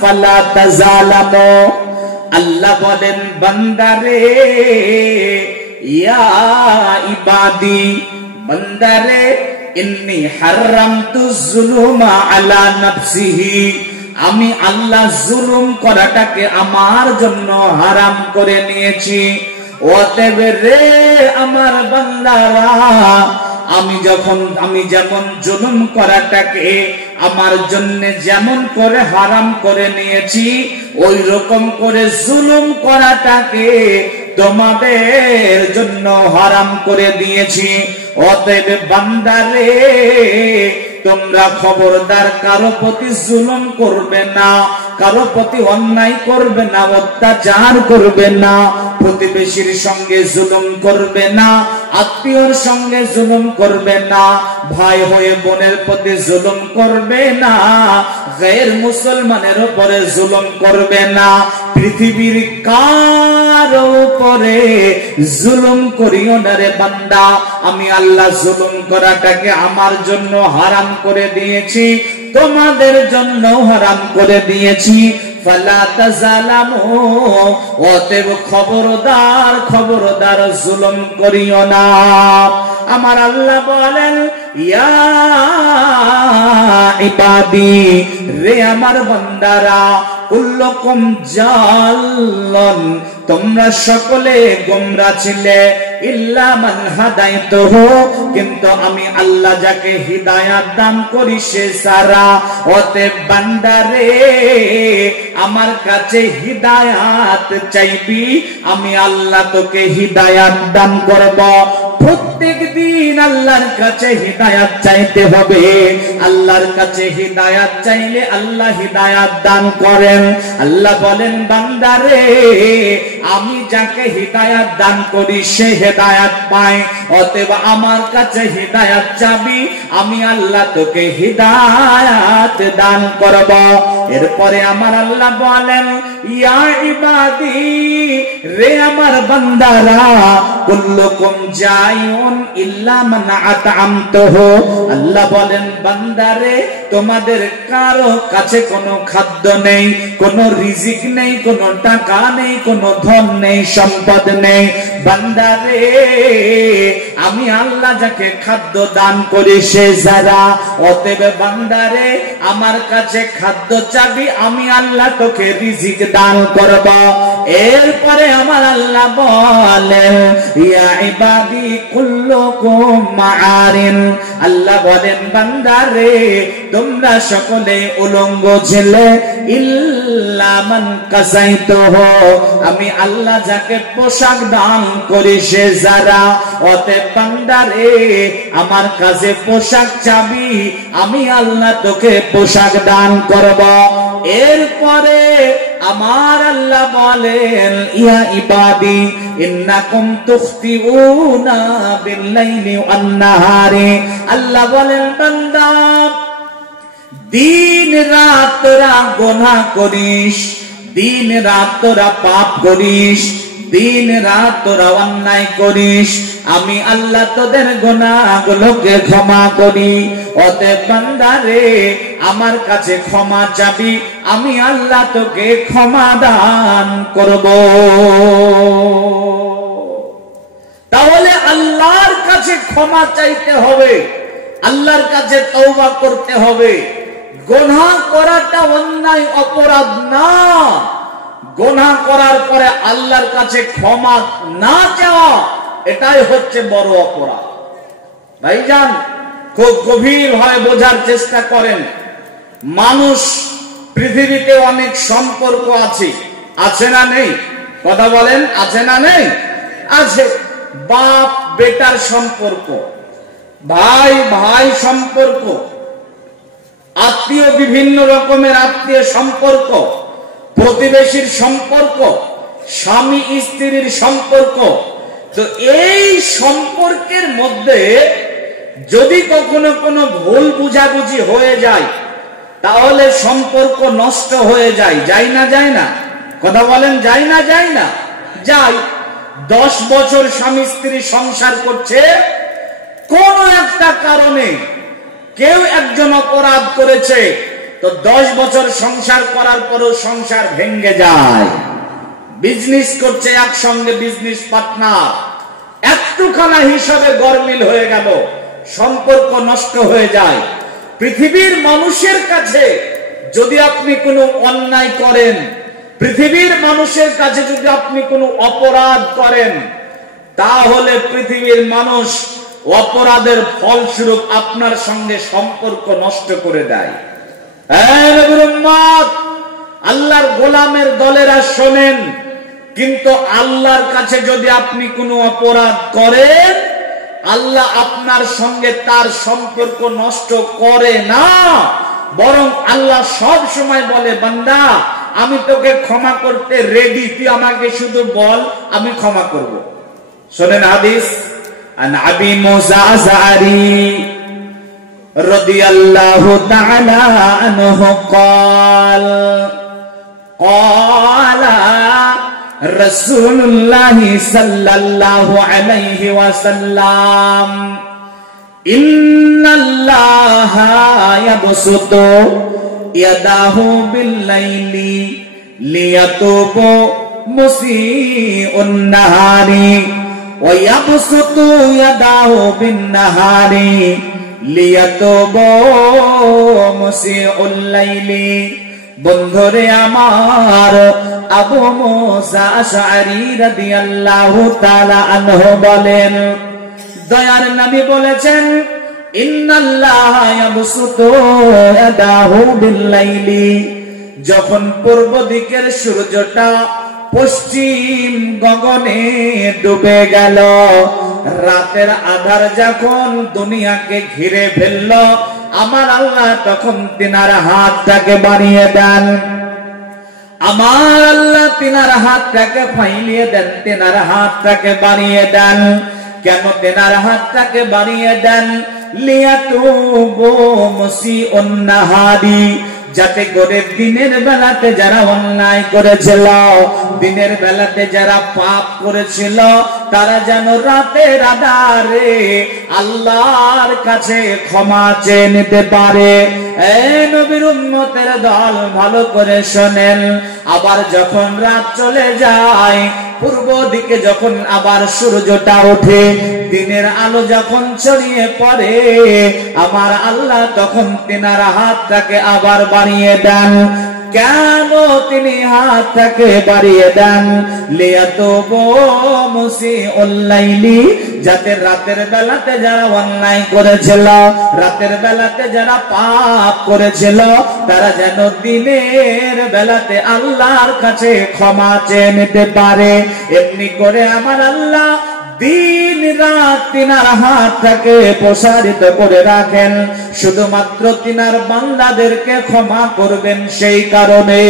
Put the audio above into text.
ফালা তাযালামু, আল্লাহ বলেন বান্দারে, ইয়া ইবাদি, বান্দারে, ইন্নী হারামতু যুলুমা আলা নাফসিহি, আমি আল্লাহ জুলুম করাটাকে আমার জন্য হারাম করে নিয়েছি। অতএব রে আমার বান্দারা, আমি যেমন জুলুম করাটাকে আমার জন্য যেমন করে হারাম করে নিয়েছি, ওই রকম করে জুলুম করাটাকে তোমাদের জন্য হারাম করে দিয়েছি। অতএব বান্দারে, তোমরা খবরদার কারো প্রতি জুলুম করবে না, কারো প্রতি অন্যায় করবে না, অত্যাচার করবে না, প্রতিবেশীর সঙ্গে জুলুম করবে না, আত্মীয়র সঙ্গে জুলুম করবে না, ভাই হয়ে বোনের প্রতি জুলুম করবে না, গায়ের মুসলমানের উপরে জুলুম করবে না। পৃথিবীর কারো উপরে জুলুম করিও না রে বান্দা, আমি আল্লাহ জুলুম করাটাকে আমার জন্য হারাম করে দিয়েছি, তোমাদের জন্য হারাম করে দিয়েছি। ফালা তাযালামু, অতএব খবরদার খবরদার জুলুম করিও না। আমার আল্লাহ বলেন, ইয়া ইবাদি, রে আমার বান্দারা, কুল্লুকুম জাল্লান, তোমরা সকলে গোমরা ছিলে, ইল্লা মান হাদাইতুহু, কিন্তু আমি আল্লাহ যাকে হিদায়াত দান করি সে ছাড়া। অতএব বান্দারে, আমার কাছে হিদায়াত চাইবি, আমি আল্লাহ তোকে হিদায়াত দান করব। প্রত্যেক দিন আল্লাহর কাছে হিদায়াত চাইতে হবে। আল্লাহর কাছে হিদায়াত চাইলে আল্লাহ হিদায়াত দান করেন। আল্লাহ বলেন, বান্দারে, আমি যাকে হিদায়াত দান করি সে হিদায়াত পায়। অতএব আমার কাছে হিদায়াত চাবি, আমি আল্লাহ তোকে হিদায়াত দান করব। এরপরে আমার আল্লাহ বলেন, ইয়া ইবাদি, রে আমার বান্দারা, কুল্লুকুম জাইউন ইল্লা মান আতআমতুহু, আল্লাহ বলেন বান্দারে, তোমাদের কারো কাছে কোনো খাদ্য নেই, কোনো রিজিক নেই, কোনো টাকা নেই, কোনো ধন নেই, সম্পদ নেই। বান্দারে, আমি আল্লাহ যাকে খাদ্য দান করি সে যারা। অতএব বান্দারে, আমার কাছে খাদ্য চাবি, আমি আল্লাহ তোকে রিজিক দান করব। এরপরে আমার আল্লাহ বলেন, ইয়া ইবাদি কুল্লুকুম মাআরিন, আল্লাহ বলেন বান্দারে, তোমরা সকলে উলঙ্গ ছিলে, ইল্লা মান কাসাইতুহু, আমি আল্লাহ যাকে পোশাক দান করি সে যারা। অতএব বান্দারে, আমার কাছে পোশাক চাবি, আমি আল্লাহ তোকে পোশাক দান করব। এরপরে আমার আল্লাহ বলেন, ইয়া ইবাদি ইন্নাকুম তুখতিউনা বিল-লাইলি ওয়ান-নাহারি, আল্লাহ বলেন বান্দা, দিন রাত তোরা গুনাহ করিস, দিন রাত তোরা পাপ করিস, দিন রাত তোরা অন্যায় করিস, আমি আল্লাহ তোদের গুনাহগুলোকে ক্ষমা করি। অতএব বান্দারে, আমার কাছে ক্ষমা চাবি, আমি আল্লাহ তোকে ক্ষমা দান করব। তাহলে আল্লাহর কাছে ক্ষমা চাইতে হবে, আল্লাহর কাছে তওবা করতে হবে। গুনাহ করাটা অন্যায় অপরাধ না, গুনাহ করার পরে আল্লাহর কাছে ক্ষমা না চাওয়া, এটাই হচ্ছে বড় অপরাধ। ভাইজান, খুব গভীরভাবে বোঝার চেষ্টা করেন। মানুষ পৃথিবীতে অনেক সম্পর্ক আছে, আছে না নেই? কথা বলেন, আছে না নেই? আছে। বাপ বেটার সম্পর্ক, ভাই ভাই সম্পর্ক, আত্মীয়, বিভিন্ন রকমের আত্মীয় সম্পর্ক, প্রতিবেশীর সম্পর্ক, স্বামী স্ত্রীর সম্পর্ক। তো এই সম্পর্কের মধ্যে যদি কখনো কোনো ভুল বুঝাবুঝি হয়ে যায়, তাহলে সম্পর্ক নষ্ট হয়ে যায়। যায় না যায় না? কথা বলেন, যায় না যায় না? যায়। 10 বছর স্বামী স্ত্রী সংসার করছে, কোন একটা কারণে কেউ একজন অপরাধ করেছে, তো 10 বছর সংসার করার পরও সংসার ভেঙে যায়। বিজনেস করছে একসঙ্গে বিজনেস পার্টনার, একটুখানা হিসাবে গরমিল হয়ে গেল, সম্পর্ক নষ্ট হয়ে যায়। পৃথিবীর মানুষের কাছে যদি আপনি কোনো অন্যায় করেন, পৃথিবীর মানুষের কাছে যদি আপনি কোনো অপরাধ করেন, তাহলে পৃথিবীর মানুষ অপরাধের ফলস্বরূপ আপনার সঙ্গে সম্পর্ক নষ্ট করে দেয়। আল্লাহর গোলামের দলেরা শোনেন, কিন্তু আল্লাহর কাছে যদি আপনি কোনো অপরাধ করেন, আল্লাহ আপনার সঙ্গে তার সম্পর্ক নষ্ট করে না, বরং আল্লাহ সব সময় বলে, বান্দা আমি তোকে ক্ষমা করতে রেডি, তুই আমাকে শুধু বল, আমি ক্ষমা করব। শোনেন হাদিস, আন আবি মুসা আশআরী রাদিয়াল্লাহু তাআলা আনহু قال قال রাসূলুল্লাহ সাল্লাল্লাহু আলাইহি ওয়াসাল্লাম ইন্নাল্লাহা ইয়াবসুতু ইয়াদাহু বিল-লাইলি লিয়াতুবু মুসিউন নাহারি ওয়া ইয়াবসুতু ইয়াদাহু বিন-নাহারি লিয়াতুবু মুসিউল লাইলি। বন্ধুরে আমার, আবু মুসা আশআরী রাদিয়াল্লাহু তাআলা আনহু বলেন, দয়ার নবী বলেছেন, ইন্নাল্লাহা ইয়াবসুতু ইয়াদাহু বিল-লাইলি, যখন পূর্ব দিকের সূর্যটা পশ্চিম গগনে ডুবে গেল, রাতের আধার যখন দুনিয়াকে ঘিরে ফেলল, আমার আল্লাহ তখন তিনার হাতটাকে বাড়িয়ে দেন। আমার আল্লাহ তিনার হাতটাকে ফাইলিয়ে দেন, তিনার হাতটাকে বাড়িয়ে দেন। কেন তিনার হাতটাকে বাড়িয়ে দেন? লিয়াতুবু মুসিউন নাহারি, যাতে করে দিনের বেলাতে যারা অন্যায় করেছিল, দিনের বেলাতে যারা পাপ করেছিল, তারা যেন রাতের আধারে আল্লাহর কাছে ক্ষমা চেয়ে নিতে পারে। এই নবীর উম্মতের দল, ভালো করে শোনেন, আবার যখন রাত চলে যায়, পূর্ব দিকে যখন আবার সূর্যটা ওঠে, দিনের আলো যখন ছড়িয়ে পড়ে, আমার আল্লাহ তখন তিনার হাতটাকে আবার বাড়িয়ে দেন। কেন তিনি হাতটাকে বাড়িয়ে দেন? লিয়াতুবু মুসিউল লাইলি, যাতে রাতের বেলাতে যারা অন্যায় করেছিল, রাতের বেলাতে যারা পাপ করেছিল, তারা যেন দিনের বেলাতে আল্লাহর কাছে ক্ষমা চেয়ে নিতে পারে। এমনি করে আমার আল্লাহ দিন রাত তিনার হাতটাকে প্রসারিত করে রাখেন, শুধুমাত্র তিনার বান্দাদেরকে ক্ষমা করবেন সেই কারণে।